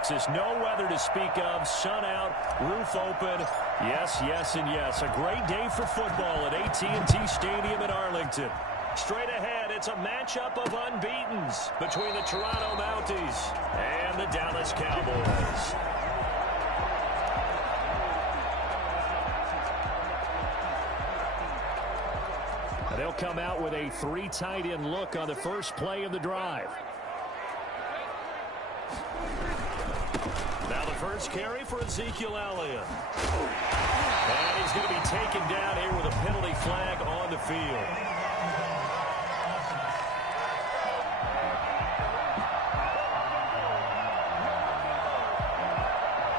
Texas. No weather to speak of. Sun out, roof open. Yes, yes, and yes. A great day for football at AT&T Stadium in Arlington. Straight ahead, it's a matchup of unbeatens between the Toronto Mounties and the Dallas Cowboys. They'll come out with a 3 tight end look on the first play of the drive. Now the first carry for Ezekiel Elliott. And he's going to be taken down here with a penalty flag on the field.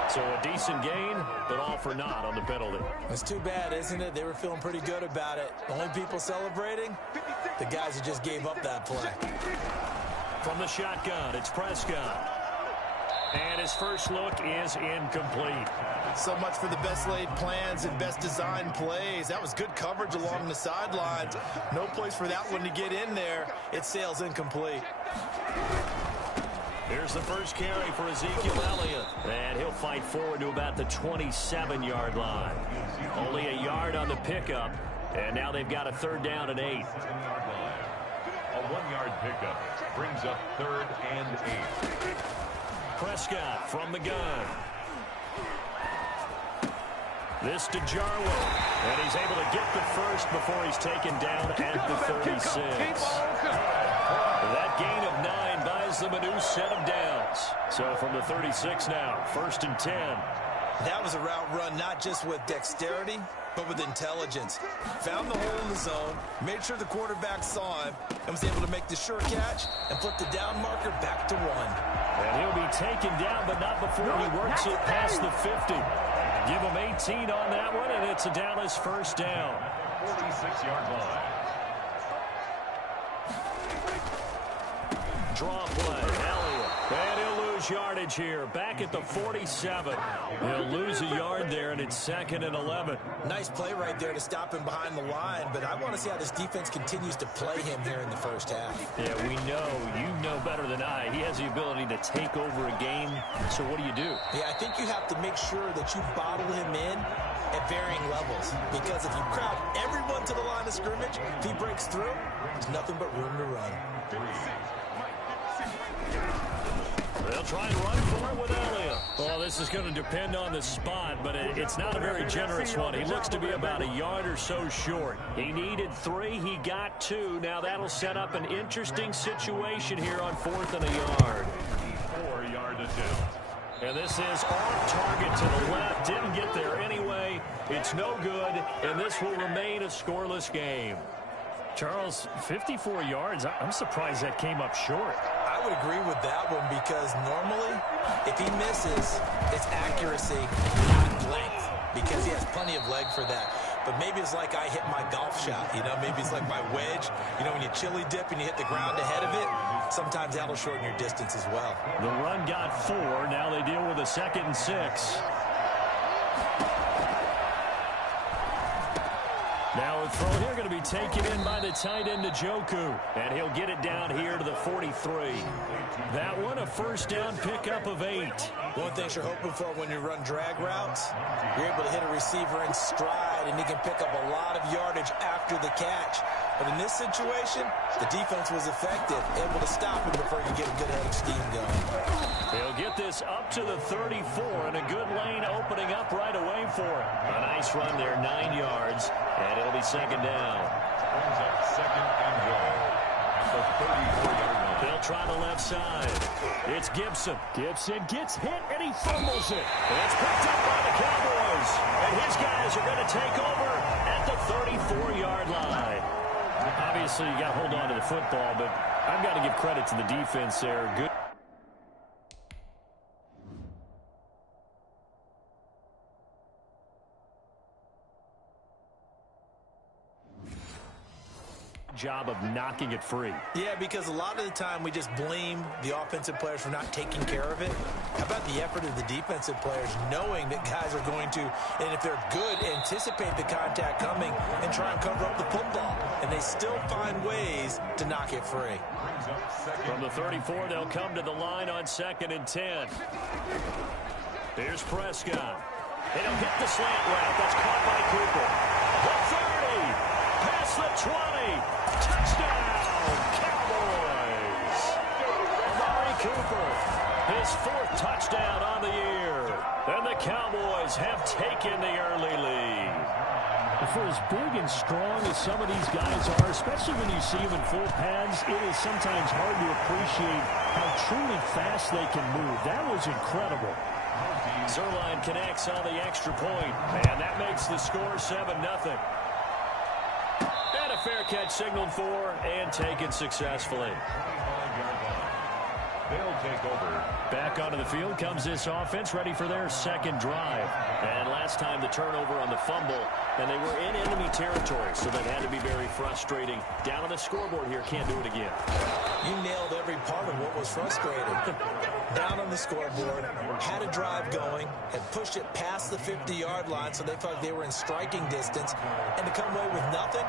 So a decent gain, but all for naught on the penalty. It's too bad, isn't it? They were feeling pretty good about it. The only people celebrating, the guys who just gave up that play. From the shotgun, it's Prescott. And his first look is incomplete. So much for the best laid plans and best designed plays. That was good coverage along the sidelines. No place for that one to get in there. It sails incomplete. Here's the first carry for Ezekiel Elliott. And he'll fight forward to about the 27-yard line. Only a yard on the pickup. And now they've got a 3rd down and 8. A 1-yard pickup brings up 3rd and 8. Prescott from the gun. This to Jarwin. And he's able to get the first before he's taken down at the 36. That gain of 9 buys them a new set of downs. So from the 36 now, 1st and 10. That was a route run not just with dexterity, but with intelligence. Found the hole in the zone, made sure the quarterback saw him, and was able to make the sure catch and flip the down marker back to 1. And he'll be taken down, but not before he works it past the 50. Give him 18 on that one, and it's a Dallas 1st down. 46-yard line. Draw play, Elliott. And he'll lose yardage here. Back at the 47. He'll lose a yard there, and it's 2nd and 11. Nice play right there to stop him behind the line, but I want to see how this defense continues to play him here in the first half. Yeah, we know. You know better than I. He has the ability to take over a game. So what do you do? Yeah, I think you have to make sure that you bottle him in at varying levels, because if you crowd everyone to the line of scrimmage, if he breaks through, there's nothing but room to run. They'll try and run for it with Elliott. Well, this is going to depend on the spot, but it's not a very generous one. He looks to be about a yard or so short. He needed 3. He got 2. Now that'll set up an interesting situation here on 4th and a yard. 4-yard attempt. And this is off target to the left. Didn't get there anyway. It's no good, and this will remain a scoreless game. Charles, 54 yards. I'm surprised that came up short. I would agree with that one, because normally, if he misses, it's accuracy, not length, because he has plenty of leg for that. But maybe it's like I hit my golf shot, you know? Maybe it's like my wedge. You know, when you chili dip and you hit the ground ahead of it, sometimes that'll shorten your distance as well. The run got 4. Now they deal with a 2nd and 6. Now a throw here going to be taken in by the tight end Njoku. And he'll get it down here to the 43. That one a 1st down pickup of 8. One thing you're hoping for when you run drag routes, you're able to hit a receiver in stride, and he can pick up a lot of yardage after the catch. But in this situation, the defense was effective, able to stop him before he could get a good head of steam going. They'll get this up to the 34, and a good lane opening up right away for him. A nice run there, 9 yards, and it'll be 2nd down. Brings up 2nd and goal at the 34-yard line. They'll try the left side. It's Gibson. Gibson gets hit, and he fumbles it. And it's picked up by the Cowboys. And his guys are going to take over at the 34-yard line. Obviously, you got to hold on to the football, but I've got to give credit to the defense there. Good job of knocking it free. Yeah, because a lot of the time we just blame the offensive players for not taking care of it. How about the the effort of the defensive players, knowing that guys are going to, and if they're good, anticipate the contact coming and try and cover up the football. And they still find ways to knock it free. From the 34, they'll come to the line on 2nd and 10. Here's Prescott. And he'll hit the slant route. That's caught by Cooper. The 30. Past the 20. Touchdown, Cowboys. Amari Cooper, his 4th touchdown on the year. And the Cowboys have taken the early lead. For as big and strong as some of these guys are, especially when you see them in full pads, it is sometimes hard to appreciate how truly fast they can move. That was incredible. Zerline connects on the extra point, and that makes the score 7-0. And a fair catch signaled for and taken successfully. They'll take over. Back onto the field comes this offense, ready for their 2nd drive. And last time the turnover on the fumble, and they were in enemy territory, so that had to be very frustrating. Down on the scoreboard here, can't do it again. You nailed every part of what was frustrating. Down on the scoreboard, had a drive going, had pushed it past the 50-yard line, so they felt they were in striking distance, and to come away with nothing,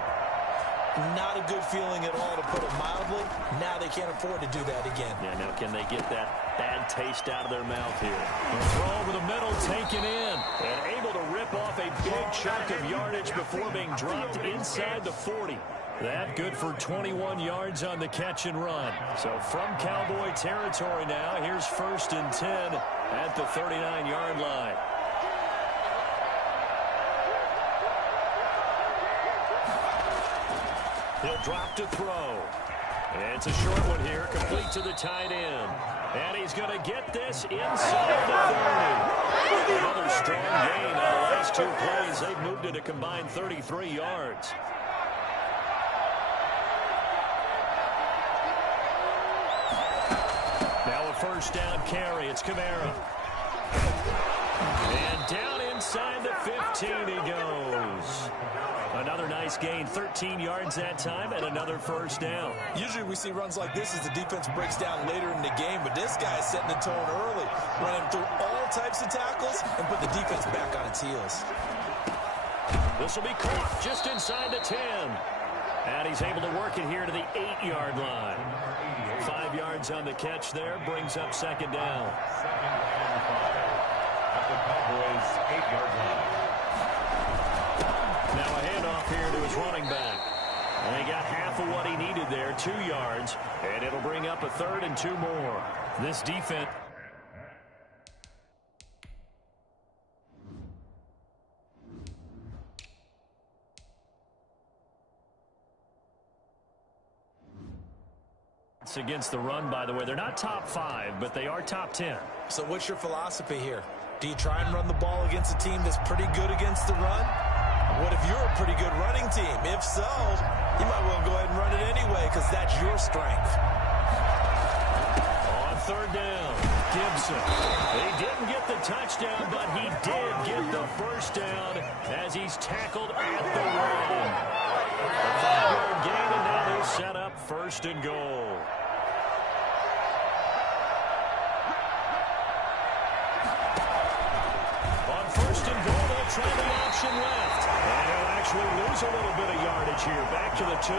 not a good feeling at all, to put it mildly. Now they can't afford to do that again. Yeah, now can they get that bad taste out of their mouth here? The throw over the middle, taken in, and able to rip off a big chunk of yardage before being dropped inside the 40. That good for 21 yards on the catch and run. So from Cowboy territory now, here's 1st and 10 at the 39-yard line. He'll drop to throw. And it's a short one here, complete to the tight end. And he's going to get this inside the 30. Another strong gain on the last 2 plays. They've moved it a combined 33 yards. Now a 1st down carry. It's Kamara. And down inside the 15 he goes. Another nice gain, 13 yards that time, and another 1st down. Usually we see runs like this as the defense breaks down later in the game, but this guy is setting the tone early, running through all types of tackles and put the defense back on its heels. This will be caught just inside the 10. And he's able to work it here to the 8-yard line. 5 yards on the catch there, brings up 2nd down. 2nd and 5 at the Cowboys' 8-yard line. Now a handoff here to his running back. And he got half of what he needed there, 2 yards. And it'll bring up a 3rd and 2 more. This defense... against the run, by the way. They're not top 5, but they are top 10. So what's your philosophy here? Do you try and run the ball against a team that's pretty good against the run? What if you're a pretty good running team? If so, you might well go ahead and run it anyway because that's your strength. On 3rd down, Gibson. He didn't get the touchdown, but he did get the 1st down as he's tackled at the run. A 5-yard gain, and now they'll set up 1st and goal. On 1st and goal, they'll try the option left. And he'll actually lose a little bit of yardage here. Back to the 2.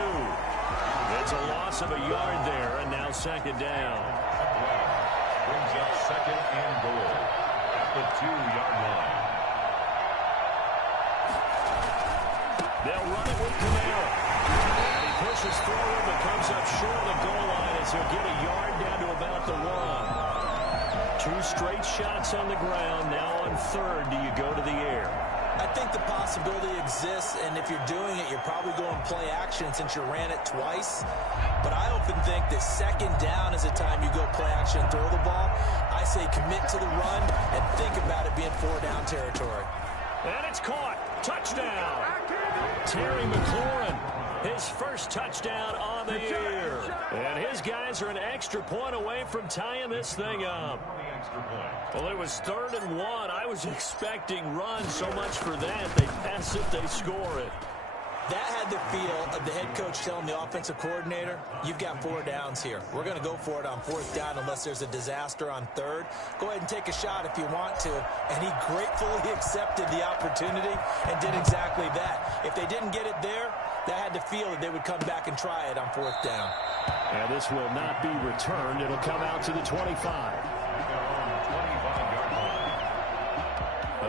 It's a loss of a yard there, and now 2nd down. Brings up 2nd and goal at the 2-yard line. They'll run it with Kamara. And he pushes forward but comes up short of the goal line as he'll get a yard down to about the 1. 2 straight shots on the ground. Now on 3rd, do you go to the air? I think the possibility exists, and if you're doing it, you're probably going play action since you ran it twice. But I often think that 2nd down is the time you go play action and throw the ball. I say commit to the run and think about it being 4-down territory. And it's caught. Touchdown. Terry McLaurin, his 1st touchdown on the year. And his guys are an extra point away from tying this thing up. Well, it was 3rd and 1. I was expecting run, so much for that. They pass it, they score it. That had the feel of the head coach telling the offensive coordinator, you've got 4 downs here. We're going to go for it on 4th down unless there's a disaster on 3rd. Go ahead and take a shot if you want to. And he gratefully accepted the opportunity and did exactly that. If they didn't get it there, that had the feel that they would come back and try it on 4th down. And this will not be returned. It'll come out to the 25.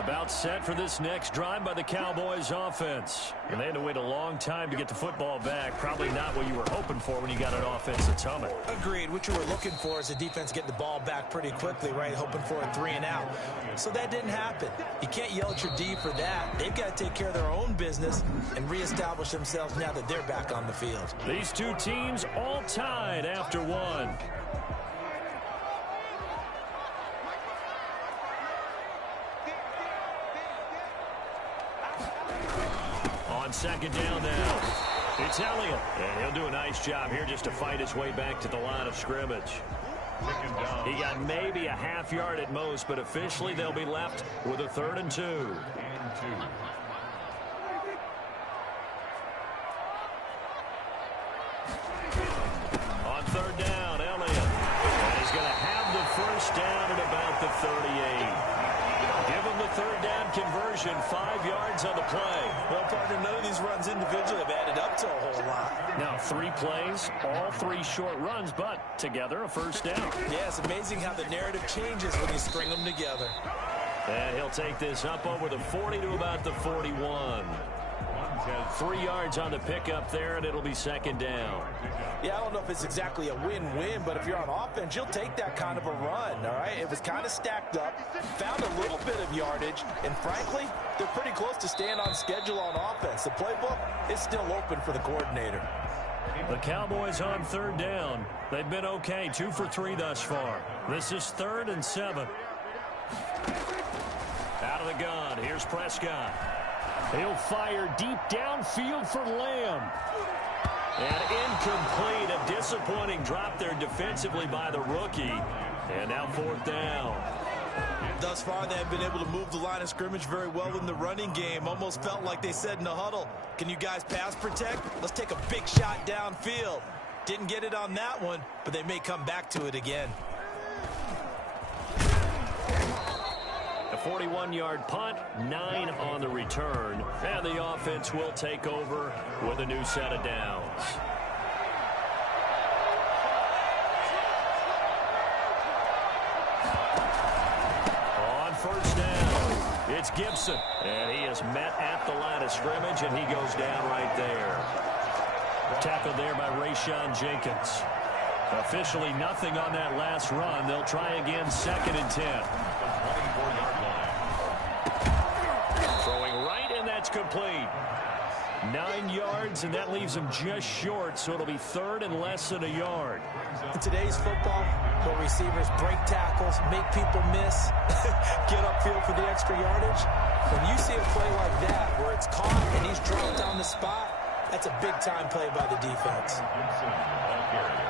About set for this next drive by the Cowboys offense. And they had to wait a long time to get the football back. Probably not what you were hoping for when you got an offense that's humming. Agreed. What you were looking for is the defense getting the ball back pretty quickly, right? Hoping for a 3 and out. So that didn't happen. You can't yell at your D for that. They've got to take care of their own business and reestablish themselves now that they're back on the field. These two teams all tied after 1. On 2nd down now, it's Elliott. And he'll do a nice job here just to fight his way back to the line of scrimmage. He got maybe a half yard at most, but officially they'll be left with a 3rd and 2. On 3rd down, Elliott. And he's going to have the 1st down at about the 38. Give him the 3rd down conversion, 5 yards on the play. Well, partner, none of these runs individually have added up to a whole lot. Now 3 plays, all 3 short runs, but together a 1st down. Yeah, it's amazing how the narrative changes when you string them together. And he'll take this up over the 40 to about the 41. 3 yards on the pickup there, and it'll be 2nd down. Yeah, I don't know if it's exactly a win-win, but if you're on offense, you'll take that kind of a run, all right? It was kind of stacked up, found a little bit of yardage, and frankly, they're pretty close to staying on schedule on offense. The playbook is still open for the coordinator. The Cowboys on 3rd down. They've been okay, 2 for 3 thus far. This is 3rd and 7. Out of the gun, here's Prescott. He'll fire deep downfield for Lamb. And incomplete. A disappointing drop there defensively by the rookie. And now 4th down. Thus far, they have been able to move the line of scrimmage very well in the running game. Almost felt like they said in the huddle, can you guys pass protect? Let's take a big shot downfield. Didn't get it on that one, but they may come back to it again. A 41-yard punt, 9 on the return. And the offense will take over with a new set of downs. On 1st down, it's Gibson. And he is met at the line of scrimmage, and he goes down right there. Tackled there by Rayshon Jenkins. Officially nothing on that last run. They'll try again, 2nd and 10. Throwing right, and that's complete. 9 yards, and that leaves him just short, so it'll be 3rd and less than a yard. In today's football, where receivers break tackles, make people miss, get upfield for the extra yardage, when you see a play like that where it's caught and he's dropped on the spot, that's a big-time play by the defense.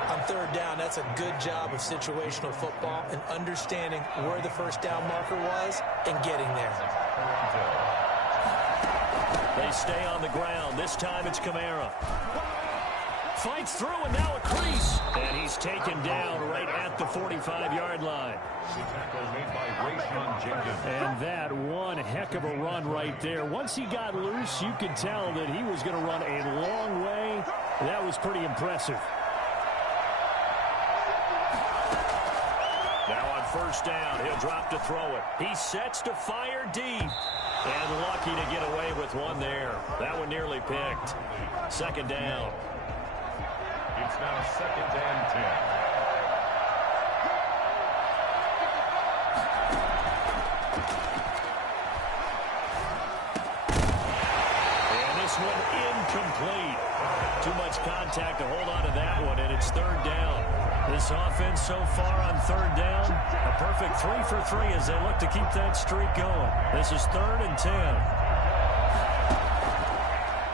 On 3rd down, that's a good job of situational football and understanding where the 1st down marker was and getting there. They stay on the ground. This time it's Kamara. Fights through, and now a crease. And he's taken down right at the 45-yard line. And that one heck of a run right there. Once he got loose, you could tell that he was going to run a long way. That was pretty impressive. Now on 1st down, he'll drop to throw it. He sets to fire deep. And lucky to get away with one there. That one nearly picked. 2nd down. It's now 2nd and 10. And this one incomplete. Too much contact to hold on to that one, and it's 3rd down. This offense so far on 3rd down, a perfect 3 for 3 as they look to keep that streak going. This is 3rd and 10.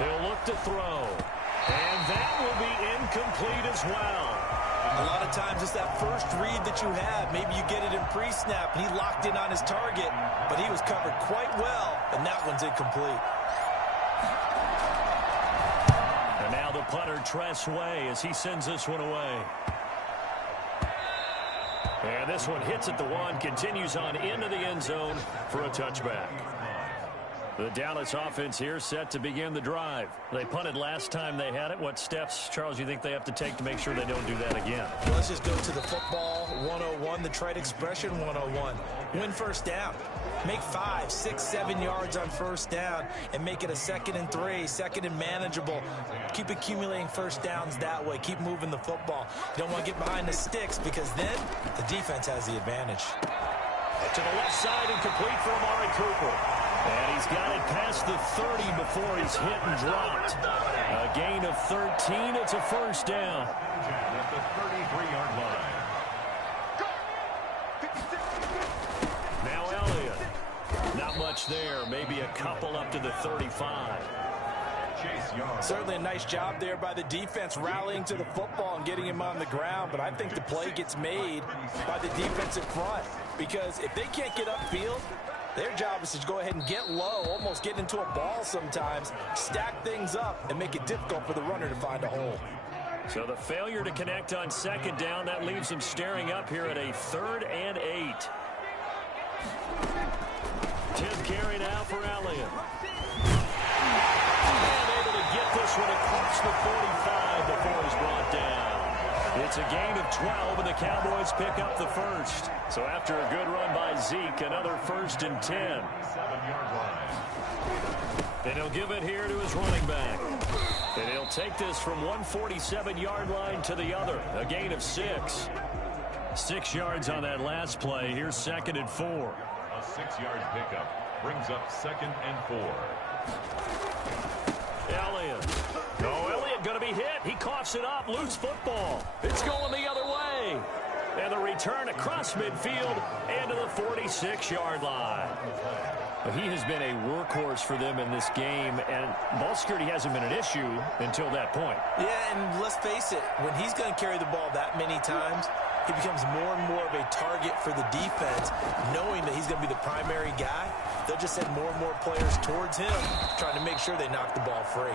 They'll look to throw. And that will be incomplete as well. A lot of times it's that first read that you have. Maybe you get it in pre-snap, and he locked in on his target, but he was covered quite well, and that one's incomplete. And now the punter, Tress Way, as he sends this one away. And this one hits at the one, continues on into the end zone for a touchback. The Dallas offense here set to begin the drive. They punted last time they had it. What steps, Charles, you think they have to take to make sure they don't do that again? Well, let's just go to the football 101, the trade expression 101. Win first down. Make 5, 6, 7 yards on first down and make it a 2nd and 3, 2nd and manageable. Keep accumulating first downs that way. Keep moving the football. You don't want to get behind the sticks because then the defense has the advantage. To the left side and complete for Amari Cooper. And he's got it past the 30 before he's hit and dropped. A gain of 13. It's a first down. At the 33-yard line. Now Elliott. Not much there. Maybe a couple up to the 35. Certainly a nice job there by the defense rallying to the football and getting him on the ground. But I think the play gets made by the defensive front. Because if they can't get upfield, their job is to go ahead and get low, almost get into a ball sometimes, stack things up, and make it difficult for the runner to find a hole. So the failure to connect on second down, that leaves him staring up here at a 3rd and 8. Tim carry now for Elliott. And able to get this one across the 45 before he's brought down. It's a gain of 12, and the Cowboys pick up the first. So after a good run by Zeke, another 1st and 10. 7-yard line. And he'll give it here to his running back. And he'll take this from 147-yard line to the other. A gain of 6. 6 yards on that last play. Here's 2nd and 4. A 6-yard pickup brings up 2nd and 4. Elliott. No, Elliott going to be hit. He coughs it up. Loose football. It's going the other way. And the return across midfield and to the 46-yard line. He has been a workhorse for them in this game, and ball security hasn't been an issue until that point. Yeah, and let's face it, when he's going to carry the ball that many times, he becomes more and more of a target for the defense, knowing that he's going to be the primary guy. They'll just send more and more players towards him, trying to make sure they knock the ball free.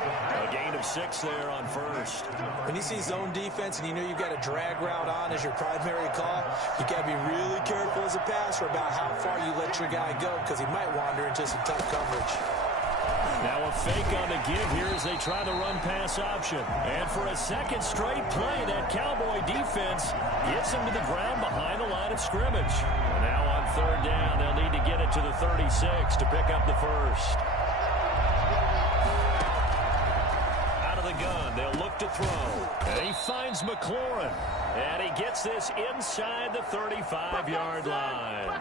A gain of 6 there on first. When you see zone defense and you know you've got a drag route on as your primary call, you got to be really careful as a passer about how far you let your guy go because he might wander into some tough coverage. Now a fake on the give here as they try the run-pass option. And for a second straight play, that Cowboy defense gets him to the ground behind the line of scrimmage. And now on 3rd down, they'll need to get it to the 36 to pick up the first. Out of the gun, they'll look to throw. And he finds McLaurin. And he gets this inside the 35-yard line.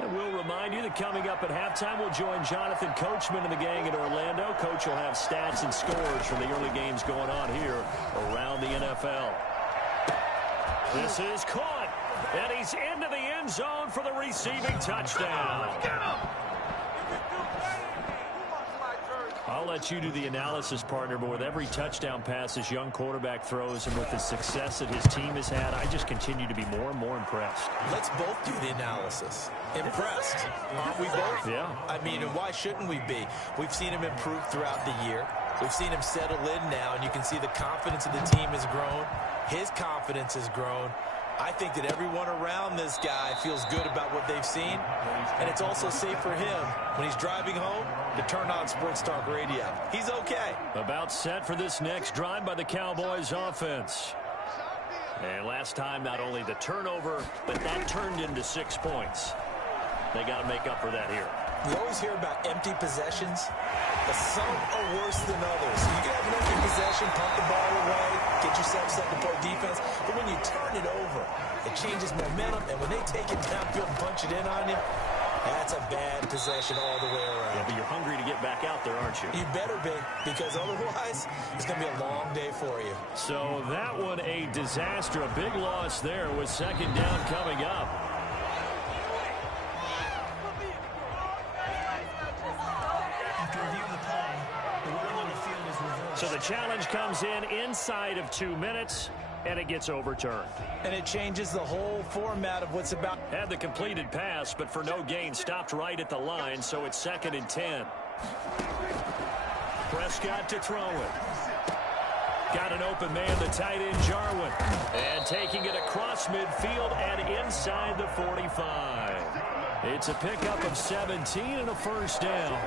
And we'll remind you that coming up at halftime, we'll join Jonathan Coachman and the gang in Orlando. Coach will have stats and scores from the early games going on here around the NFL. This is caught, and he's into the end zone for the receiving touchdown. I'll let you do the analysis, partner, but with every touchdown pass this young quarterback throws and with the success that his team has had, I just continue to be more and more impressed. Let's both do the analysis. Impressed, aren't we both? Yeah. I mean, and why shouldn't we be? We've seen him improve throughout the year. We've seen him settle in now, and you can see the confidence of the team has grown. His confidence has grown. I think that everyone around this guy feels good about what they've seen, and it's also safe for him when he's driving home to turn on Sports Talk Radio. He's okay. About set for this next drive by the Cowboys offense. And last time, not only the turnover, but that turned into 6 points. They got to make up for that here. We always hear about empty possessions, but some are worse than others. You can have an empty possession, punt the ball away, get yourself set to play defense, but when you turn it over, it changes momentum, and when they take it downfield and punch it in on you, that's a bad possession all the way around. Yeah, but you're hungry to get back out there, aren't you? You better be, because otherwise, it's going to be a long day for you. So that one a disaster, a big loss there with 2nd down coming up. So the challenge comes in inside of 2 minutes. and it gets overturned. And it changes the whole format of what's about. Had the completed pass, but for no gain, stopped right at the line, so it's 2nd and 10. Prescott to throw it. Got an open man, the tight end, Jarwin. And taking it across midfield and inside the 45. It's a pickup of 17 and a first down.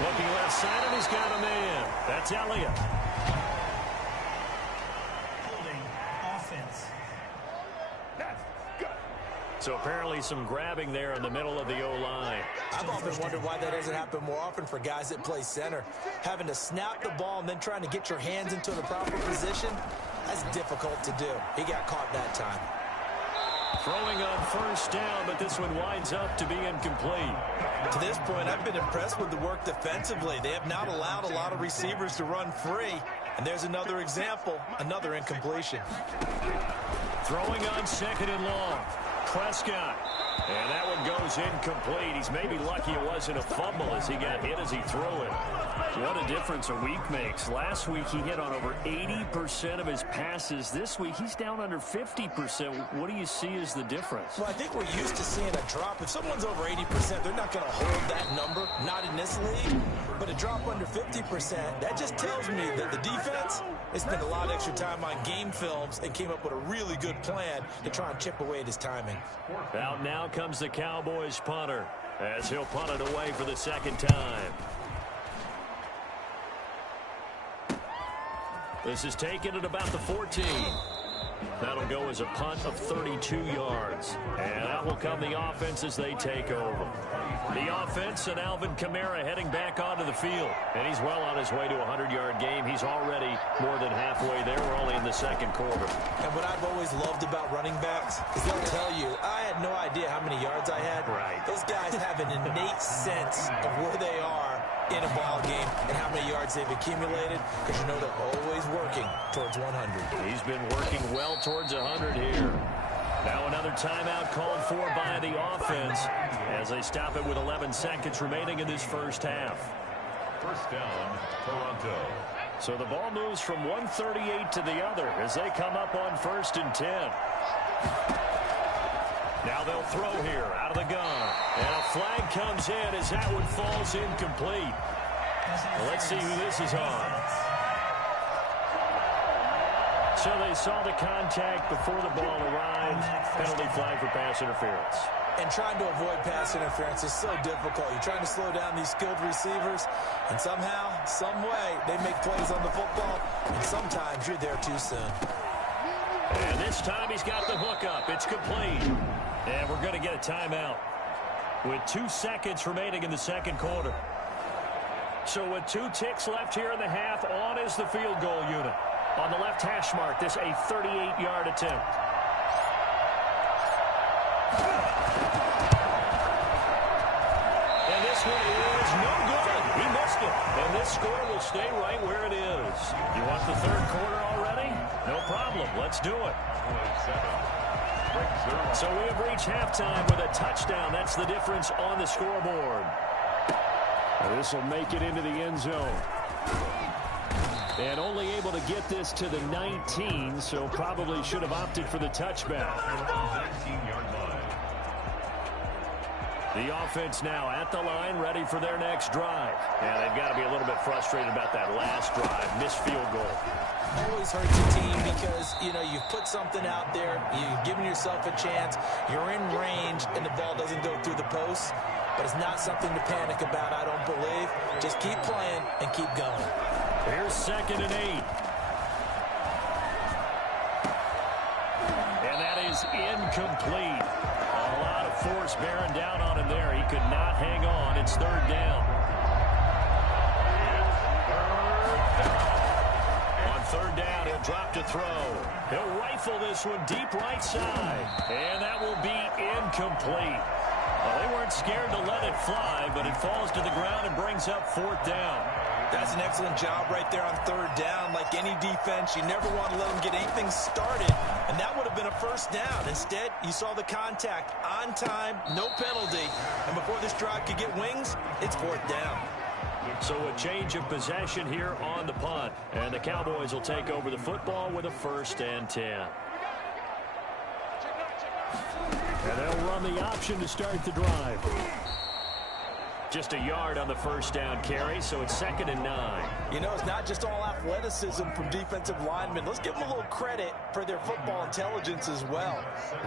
Looking left side, and he's got a man. That's Elliott. So apparently some grabbing there in the middle of the O-line. I've often wondered why that doesn't happen more often for guys that play center. Having to snap the ball and then trying to get your hands into the proper position, that's difficult to do. He got caught that time. Throwing on first down, but this one winds up to be incomplete. To this point, I've been impressed with the work defensively. They have not allowed a lot of receivers to run free. And there's another example, another incompletion. Throwing on 2nd and long. Prescott. And that one goes incomplete. He's maybe lucky it wasn't a fumble as he got hit as he threw it. What a difference a week makes. Last week he hit on over 80% of his passes. This week he's down under 50%. What do you see as the difference? Well, I think we're used to seeing a drop. If someone's over 80%, they're not going to hold that number, not in this league. But a drop under 50%, that just tells me that the defense has spent a lot of extra time on game films and came up with a really good plan to try and chip away at his timing. Out now comes the Cowboys punter as he'll punt it away for the 2nd time. This is taken at about the 14. That'll go as a punt of 32 yards. And out will come the offense as they take over. The offense and Alvin Kamara heading back onto the field. And he's well on his way to a 100-yard game. He's already more than halfway there. We're only in the 2nd quarter. And what I've always loved about running backs is they'll tell you, I had no idea how many yards I had. Right. Those guys have an innate sense of where they are in a ball game and how many yards they've accumulated, because you know they're always working towards 100. He's been working well towards 100 here. Now another timeout called for by the offense as they stop it with 11 seconds remaining in this first half. First down, Toronto. So the ball moves from 138 to the other as they come up on 1st and 10. Now they'll throw here out of the gun. And a flag comes in as that one falls incomplete. Well, let's see who this is on. So they saw the contact before the ball arrived. Penalty flag for pass interference. And trying to avoid pass interference is so difficult. You're trying to slow down these skilled receivers, and somehow, some way, they make plays on the football, and sometimes you're there too soon. And this time he's got the hook up. It's complete. And we're going to get a timeout with 2 seconds remaining in the 2nd quarter. So with 2 ticks left here in the half, on is the field goal unit. On the left hash mark, this a 38-yard attempt. And this one is no good. He missed it. And this score will stay right where it is. You want the 3rd quarter already? No problem. Let's do it. So we have reached halftime with a touchdown. That's the difference on the scoreboard. This will make it into the end zone. And only able to get this to the 19, so probably should have opted for the touchback. 19-yard line. The offense now at the line, ready for their next drive. And they've got to be a little bit frustrated about that last drive, missed field goal. Always hurts a team because, you know, you've put something out there, you've given yourself a chance, you're in range, and the ball doesn't go through the posts. But it's not something to panic about, I don't believe. Just keep playing and keep going. Here's 2nd and 8. And that is incomplete. A lot of force bearing down on him there. He could not hang on. It's 3rd down. On 3rd down, he'll drop to throw. He'll rifle this one deep right side. And that will be incomplete. Well, they weren't scared to let it fly, but it falls to the ground and brings up 4th down. That's an excellent job right there on 3rd down. Like any defense, you never want to let them get anything started, and that would have been a 1st down. Instead, you saw the contact on time, no penalty, and before this drive could get wings, it's 4th down. So a change of possession here on the punt. And the Cowboys will take over the football with a 1st and 10. And they'll run the option to start the drive. Just a yard on the 1st down carry, so it's 2nd and 9. You know, it's not just all athleticism from defensive linemen. Let's give them a little credit for their football intelligence as well.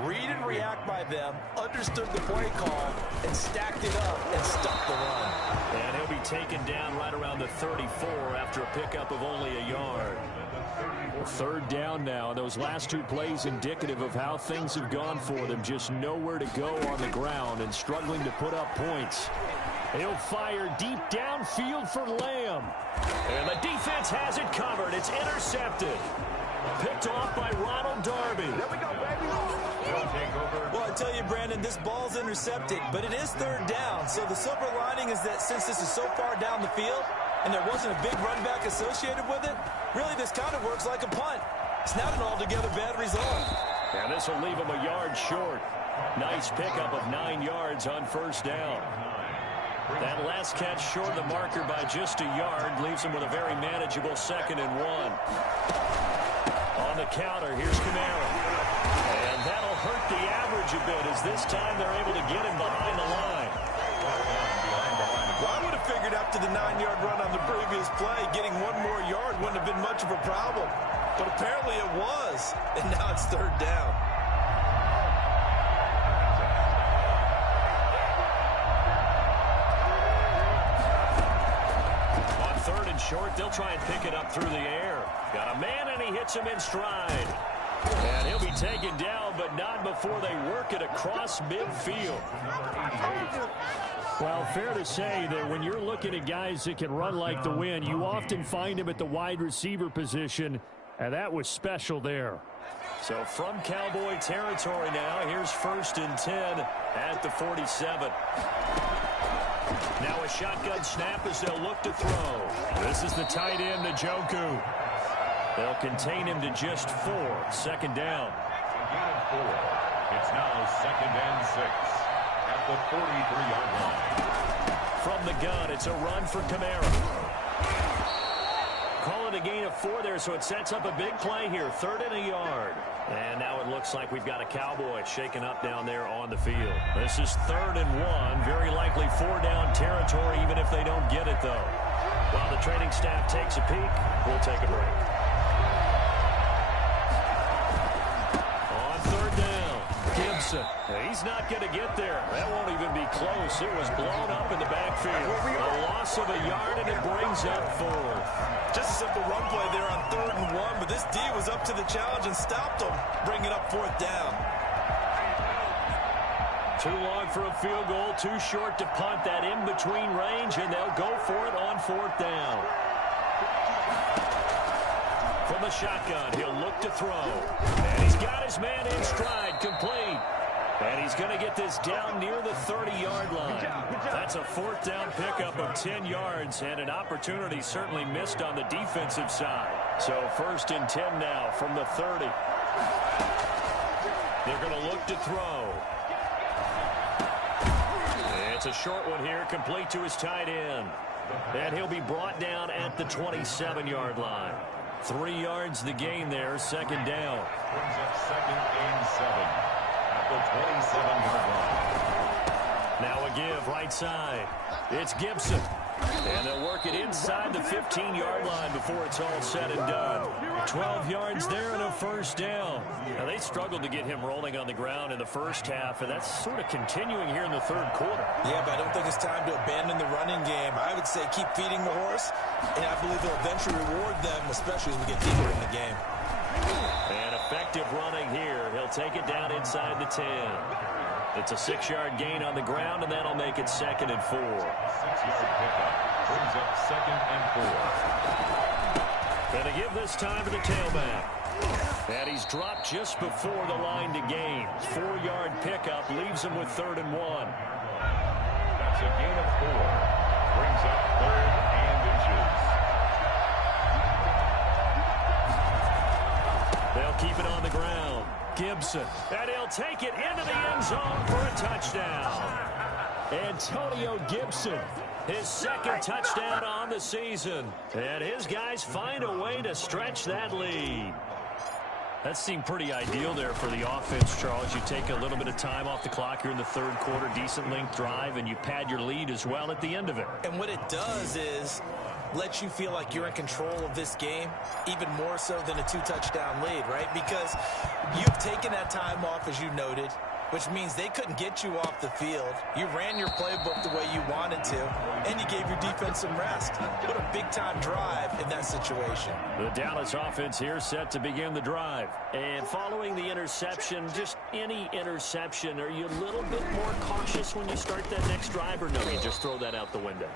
Read and react by them, understood the play call, and stacked it up and stuck the run. And he'll be taken down right around the 34 after a pickup of only a yard. 3rd down now. Those last 2 plays indicative of how things have gone for them. Just nowhere to go on the ground and struggling to put up points. He'll fire deep downfield for Lamb. And the defense has it covered. It's intercepted. Picked off by Ronald Darby. There we go, baby. They'll take over. Well, I tell you, Brandon, this ball's intercepted, but it is 3rd down. So the silver lining is that since this is so far down the field and there wasn't a big run back associated with it, really this kind of works like a punt. It's not an altogether bad result. And this will leave him a yard short. Nice pickup of 9 yards on 1st down. That last catch short of the marker by just a yard leaves him with a very manageable 2nd and 1. On the counter, here's Kamara. And that'll hurt the average a bit as this time they're able to get him behind the line. Well, I would have figured after the 9-yard run on the previous play, getting 1 more yard wouldn't have been much of a problem. But apparently it was, and now it's 3rd down. Short, they'll try and pick it up through the air. Got a man, and he hits him in stride. And he'll be taken down, but not before they work it across midfield. Well, fair to say that when you're looking at guys that can run like the wind, you often find them at the wide receiver position, and that was special there. So from Cowboy territory now, here's 1st and 10 at the 47. Now a shotgun snap as they'll look to throw. This is the tight end, Njoku. They'll contain him to just 4. 2nd down. Gain of 4. It's now 2nd and 6 at the 43-yard line. From the gun, it's a run for Kamara. Call it a gain of 4 there, so it sets up a big play here. 3rd and a yard. And now it looks like we've got a Cowboy shaken up down there on the field. This is 3rd and 1. Very likely 4-down territory, even if they don't get it, though. While the training staff takes a peek, we'll take a break. On 3rd down, Gibson. He's not going to get there. That won't even be close. It was blown up in the backfield. A loss of a yard, and it brings up 4th. Just a simple run play there on 3rd and 1, but this D was up to the challenge and stopped him, bringing up 4th down. Too long for a field goal, too short to punt that in-between range, and they'll go for it on 4th down. From the shotgun, he'll look to throw. And he's got his man in stride, complete. And he's going to get this down near the 30-yard line. That's a 4th down pickup of 10 yards and an opportunity certainly missed on the defensive side. So 1st and 10 now from the 30. They're going to look to throw. It's a short one here, complete to his tight end. And he'll be brought down at the 27-yard line. 3 yards the gain there, 2nd down. Brings up 2nd and 7. The 27-yard line. Now a give right side. It's Gibson. And they'll work it inside the 15-yard line before it's all said and done. 12 yards there and a 1st down. Now they struggled to get him rolling on the ground in the first half, and that's sort of continuing here in the 3rd quarter. Yeah, but I don't think it's time to abandon the running game. I would say keep feeding the horse, and I believe they'll eventually reward them, especially as we get deeper in the game. And effective running here. He'll take it down inside the 10. It's a 6-yard gain on the ground, and that'll make it 2nd and 4. 6-yard pickup brings up 2nd and 4. Gonna give this time to the tailback. And he's dropped just before the line to gain. 4-yard pickup leaves him with 3rd and 1. That's a gain of 4. Brings up 3rd and inches. They'll keep it on the ground. Gibson. And he'll take it into the end zone for a touchdown. Antonio Gibson His second touchdown on the season. And his guys find a way to stretch that lead. That seemed pretty ideal there for the offense, Charles. You take a little bit of time off the clock here in the third quarter, decent length drive, and you pad your lead as well at the end of it. And what it does is let you feel like you're in control of this game, even more so than a 2-touchdown lead, right? Because you've taken that time off, as you noted, which means they couldn't get you off the field. You ran your playbook the way you wanted to, and you gave your defense some rest. What a big-time drive in that situation. The Dallas offense here set to begin the drive. And following the interception, just any interception, are you a little bit more cautious when you start that next drive, or no, you just throw that out the window?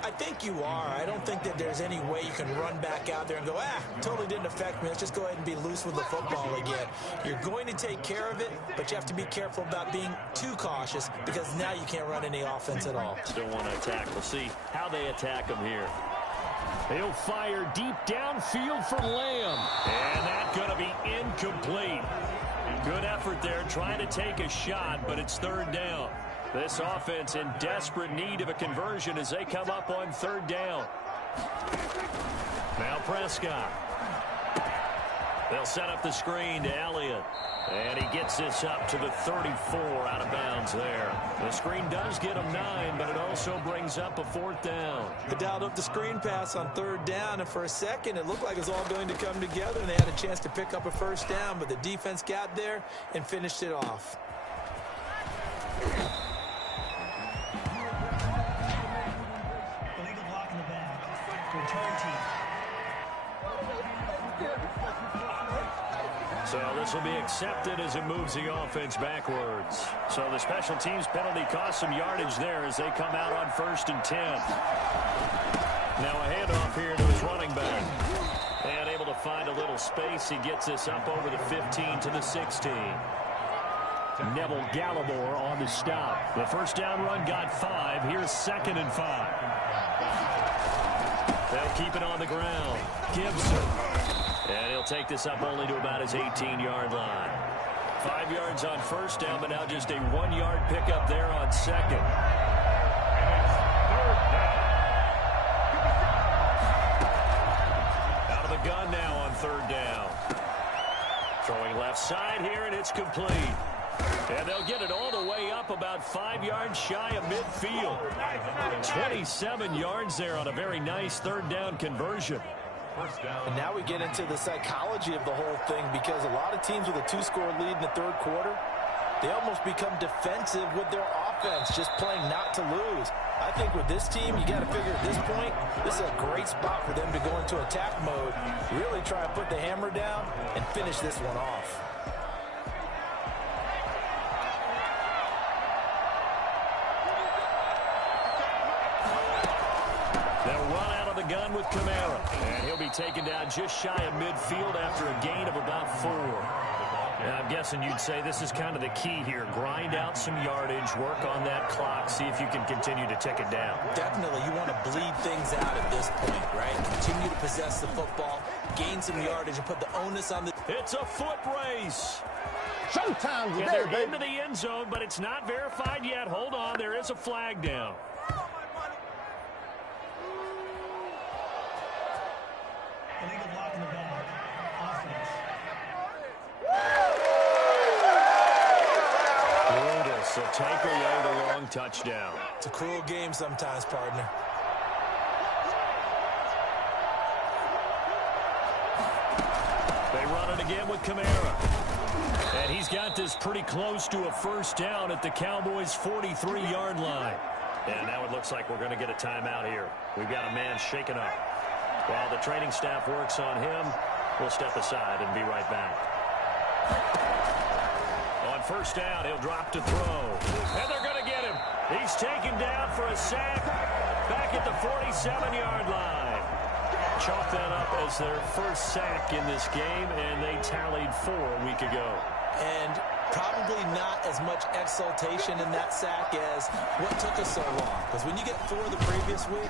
I think you are. I don't think that there's any way you can run back out there and go, totally didn't affect me. Let's just go ahead and be loose with the football again. You're going to take care of it, but you have to be careful about being too cautious because now you can't run any offense at all. Still want to attack. We'll see how they attack him here. He'll fire deep downfield for Lamb. And that's going to be incomplete. Good effort there trying to take a shot, but it's third down. This offense in desperate need of a conversion as they come up on third down. Now Prescott. They'll set up the screen to Elliott. And he gets this up to the 34 out of bounds there. The screen does get him 9, but it also brings up a fourth down. They dialed up the screen pass on third down, and for a second it looked like it was all going to come together, and they had a chance to pick up a first down, but the defense got there and finished it off. So this will be accepted as it moves the offense backwards. So the special teams penalty cost some yardage there as they come out on 1st and 10. Now a handoff here to his running back. And able to find a little space. He gets this up over the 15 to the 16. Neville Gallimore on the stop. The first down run got 5. Here's 2nd and 5. They'll keep it on the ground. Gibson. And he'll take this up only to about his 18-yard line. 5 yards on first down, but now just a 1-yard pickup there on second. Out of the gun now on third down. Throwing left side here, and it's complete. And they'll get it all the way up about 5 yards shy of midfield. 27 yards there on a very nice third down conversion. And now we get into the psychology of the whole thing, because a lot of teams with a 2-score lead in the third quarter, they almost become defensive with their offense, just playing not to lose. I think with this team, you got to figure at this point, this is a great spot for them to go into attack mode, really try to put the hammer down and finish this one off. They'll run out of the gun with Kamara. And he'll be taken down just shy of midfield after a gain of about 4. And I'm guessing you'd say this is kind of the key here. Grind out some yardage, work on that clock, see if you can continue to tick it down. Definitely. You want to bleed things out at this point, right? Continue to possess the football, gain some yardage, and put the onus on the... It's a foot race. Showtime today, And they're baby. into the end zone, but it's not verified yet. Hold on, there is a flag down. Illegal block in the back. Offense. Brutal, so take away the long touchdown. It's a cruel game sometimes, partner. They run it again with Kamara. And he's got this pretty close to a first down at the Cowboys' 43-yard line. And now it looks like we're going to get a timeout here. We've got a man shaken up. While the training staff works on him, we'll step aside and be right back. On first down, he'll drop to throw. And they're going to get him. He's taken down for a sack back at the 47-yard line. Chalk that up as their first sack in this game, and they tallied 4 a week ago. And probably not as much exultation in that sack as what took us so long. Because when you get 4 the previous week,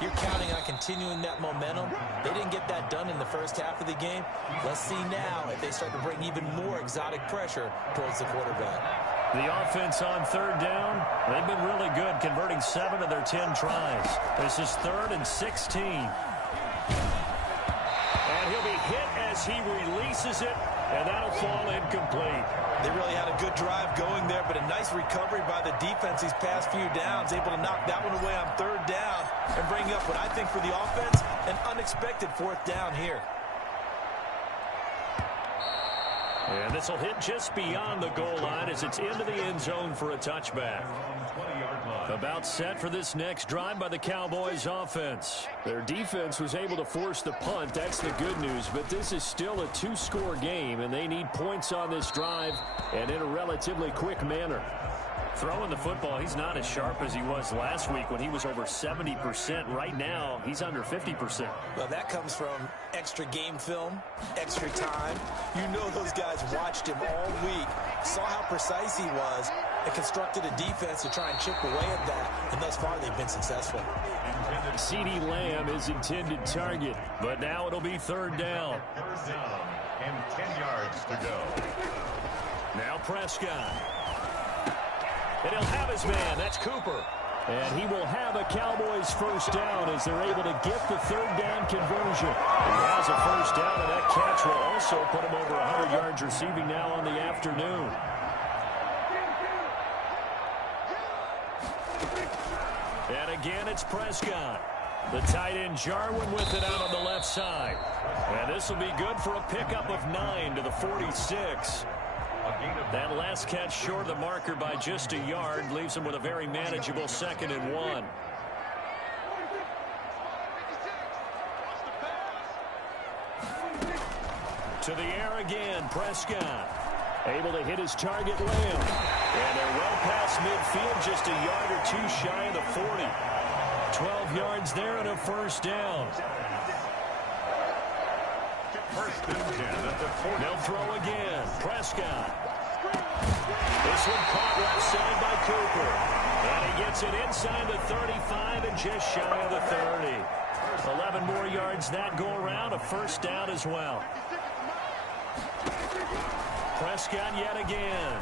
you're counting on continuing that momentum. They didn't get that done in the first half of the game. Let's see now if they start to bring even more exotic pressure towards the quarterback. The offense on third down, they've been really good, converting 7 of their 10 tries. This is 3rd and 16. And he'll be hit as he releases it, and that'll fall incomplete. They really had a good drive going there, but a nice recovery by the defense these past few downs, able to knock that one away on third down and bring up what I think for the offense, an unexpected 4th down here. And this will hit just beyond the goal line as it's into the end zone for a touchback. About set for this next drive by the Cowboys offense. Their defense was able to force the punt. That's the good news. But this is still a 2-score game, and they need points on this drive and in a relatively quick manner. Throwing the football, he's not as sharp as he was last week when he was over 70%. Right now, he's under 50%. Well, that comes from extra game film, extra time. You know those guys watched him all week, saw how precise he was, and constructed a defense to try and chip away at that, and thus far they've been successful. CeeDee Lamb is intended target, but now it'll be 3rd down. 3rd down and 10 yards to go. Now Prescott. And he'll have his man. That's Cooper. And he will have a Cowboys 1st down as they're able to get the 3rd down conversion. He has a 1st down, and that catch will also put him over 100 yards receiving now on the afternoon. And again, it's Prescott. The tight end Jarwin with it out on the left side. And this will be good for a pickup of 9 to the 46. That last catch short of the marker by just a yard leaves him with a very manageable 2nd and 1. To the air again, Prescott. Able to hit his target, Lamb. And they're well past midfield, just a yard or 2 shy of the 40. 12 yards there and a 1st down. They'll throw again. Prescott. This one caught left side by Cooper. And he gets it inside the 35 and just shy of the 30. 11 more yards that go around. A 1st down as well. Prescott yet again.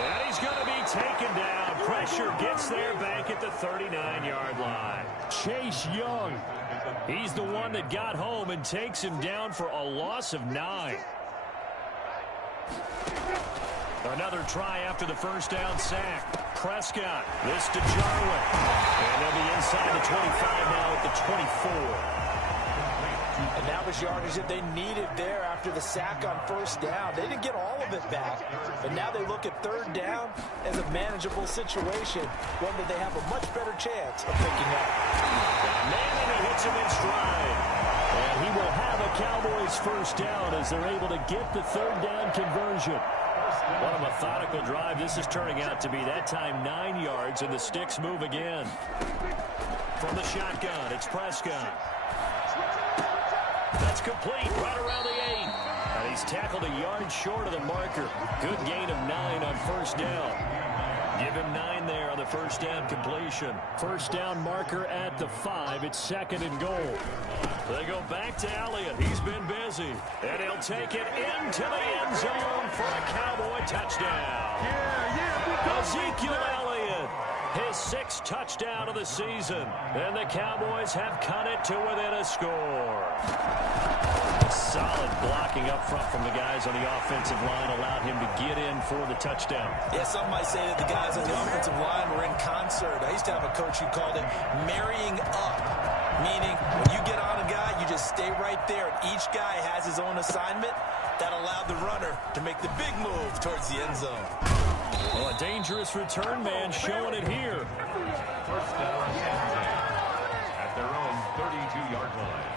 And he's going to be taken down. Pressure gets there back at the 39-yard line. Chase Young. He's the one that got home and takes him down for a loss of 9. Another try after the 1st down sack. Prescott. This to Jarwin. And they'll be inside the 25 now at the 24. And that was yardage that they needed there after the sack on 1st down. They didn't get all of it back, but now they look at 3rd down as a manageable situation, one that they have a much better chance of picking up. Manning, he hits him in stride. And he will have a Cowboys 1st down as they're able to get the 3rd down conversion. What a methodical drive this is turning out to be. That time 9 yards, and the sticks move again. From the shotgun, it's Prescott. That's complete right around the 8. And he's tackled a yard short of the marker. Good gain of 9 on 1st down. Give him 9 there on the 1st down completion. 1st down marker at the 5. It's 2nd and goal. They go back to Elliott. He's been busy. And he'll take it into the end zone for a Cowboy touchdown. Ezekiel Elliott, his 6th touchdown of the season. And the Cowboys have cut it to within a score. Solid blocking up front from the guys on the offensive line allowed him to get in for the touchdown. Yeah, some might say that the guys on the offensive line were in concert. I used to have a coach who called it marrying up, meaning when you get on a guy, you just stay right there, and each guy has his own assignment. That allowed the runner to make the big move towards the end zone. Well, a dangerous return man showing it here. 1st down at their own 32-yard line.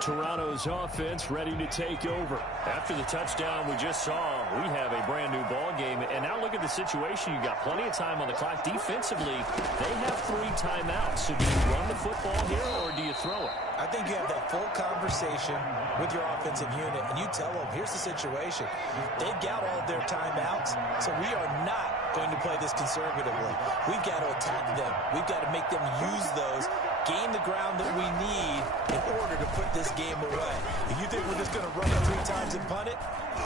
Toronto's offense ready to take over. After the touchdown we just saw, we have a brand new ball game. And now look at the situation. You got plenty of time on the clock. Defensively, they have 3 timeouts. So do you run the football here or do you throw it? I think you have that full conversation with your offensive unit, and you tell them, here's the situation. They've got all of their timeouts, so we are not going to play this conservatively. We've got to attack them. We've got to make them use those gain the ground that we need in order to put this game away. If you think we're just going to run it 3 times and punt it,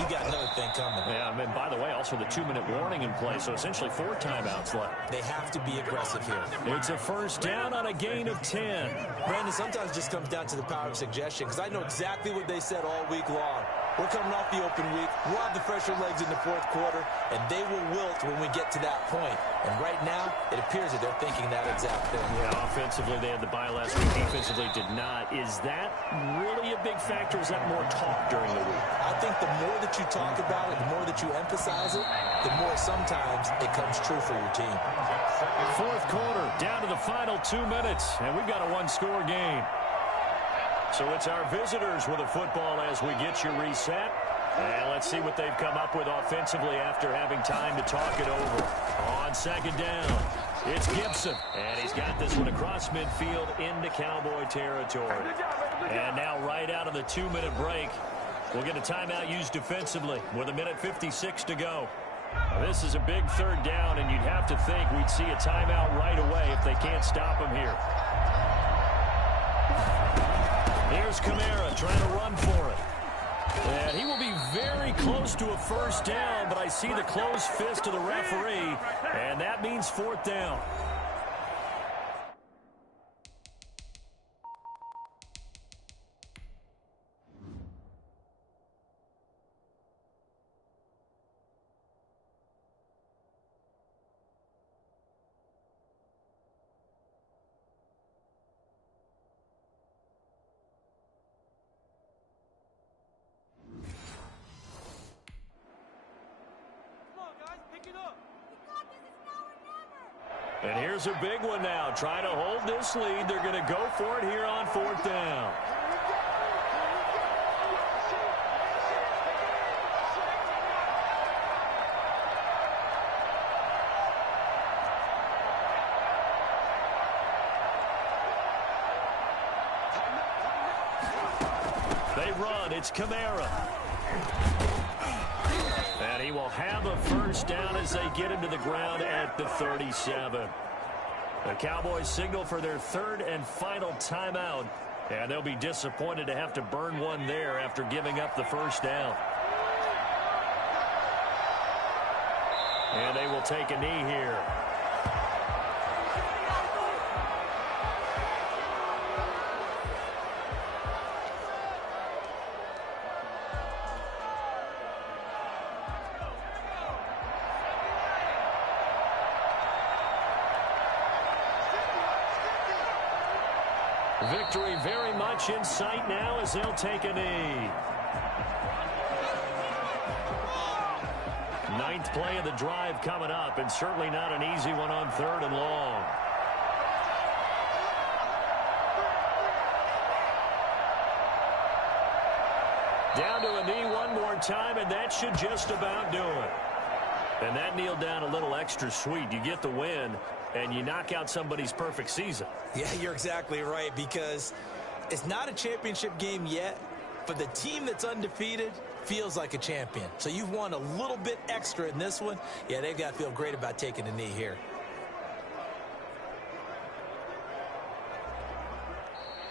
you got another thing coming. Yeah, I mean, by the way, also the 2-minute warning in play, so essentially 4 timeouts left. They have to be aggressive here. It's a first down on a gain of 10. Brandon, sometimes it just comes down to the power of suggestion, because I know exactly what they said all week long. We're coming off the open week. We'll have the fresher legs in the 4th quarter, and they will wilt when we get to that point. And right now, it appears that they're thinking that exact thing. Yeah, offensively, they had the bye last week. Defensively, did not. Is that really a big factor? Is that more talk during the week? I think the more that you talk about it, the more that you emphasize it, the more sometimes it comes true for your team. 4th quarter, down to the final 2 minutes, and we've got a 1-score game. So it's our visitors with a football as we get you reset. And let's see what they've come up with offensively after having time to talk it over. On 2nd down, it's Gibson. And he's got this one across midfield into Cowboy territory. And now right out of the 2-minute break, we'll get a timeout used defensively with 1:56 to go. Now, this is a big 3rd down, and you'd have to think we'd see a timeout right away if they can't stop him here. Here's Kamara trying to run for it. And he will be very close to a first down, but I see the closed fist of the referee, and that means 4th down. And here's a big one now. Trying to hold this lead. They're going to go for it here on 4th down. They run. It's Kamara. And he will have a first down as they get him to the ground at the 37. The Cowboys signal for their 3rd and final timeout. And they'll be disappointed to have to burn one there after giving up the first down. And they will take a knee here. Victory very much in sight now as they'll take a knee. 9th play of the drive coming up, and certainly not an easy one on 3rd and long. Down to a knee one more time, and that should just about do it. And that kneeled down a little extra sweet. You get the win, and you knock out somebody's perfect season. Yeah, you're exactly right, because it's not a championship game yet, but the team that's undefeated feels like a champion. So you've won a little bit extra in this one. Yeah, they've got to feel great about taking a knee here.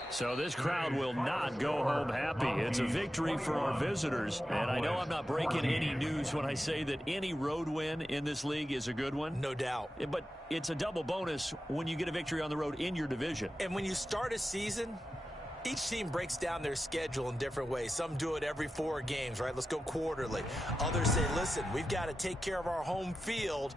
So this crowd will not go home happy. It's a victory for our visitors. And I know I'm not breaking any news when I say that any road win in this league is a good one. No doubt. But it's a double bonus when you get a victory on the road in your division. And when you start a season, each team breaks down their schedule in different ways. Some do it every 4 games, right? Let's go quarterly. Others say, listen, we've got to take care of our home field.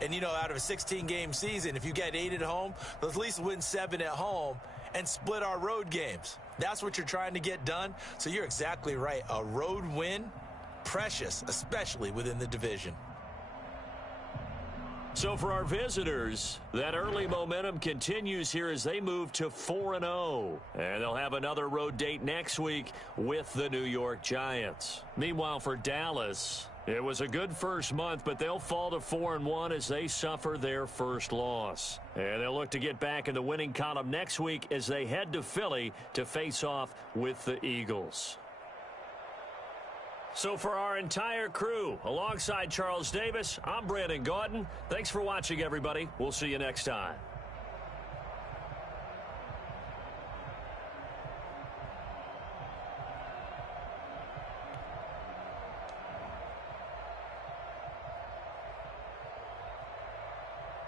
And, you know, out of a 16-game season, if you get 8 at home, let's at least win 7 at home and split our road games. That's what you're trying to get done. So you're exactly right. A road win, precious, especially within the division. So for our visitors, that early momentum continues here as they move to 4-0. And they'll have another road date next week with the New York Giants. Meanwhile, for Dallas, it was a good first month, but they'll fall to 4-1 as they suffer their first loss. And they'll look to get back in the winning column next week as they head to Philly to face off with the Eagles. So for our entire crew, alongside Charles Davis, I'm Brandon Gaudin. Thanks for watching, everybody. We'll see you next time.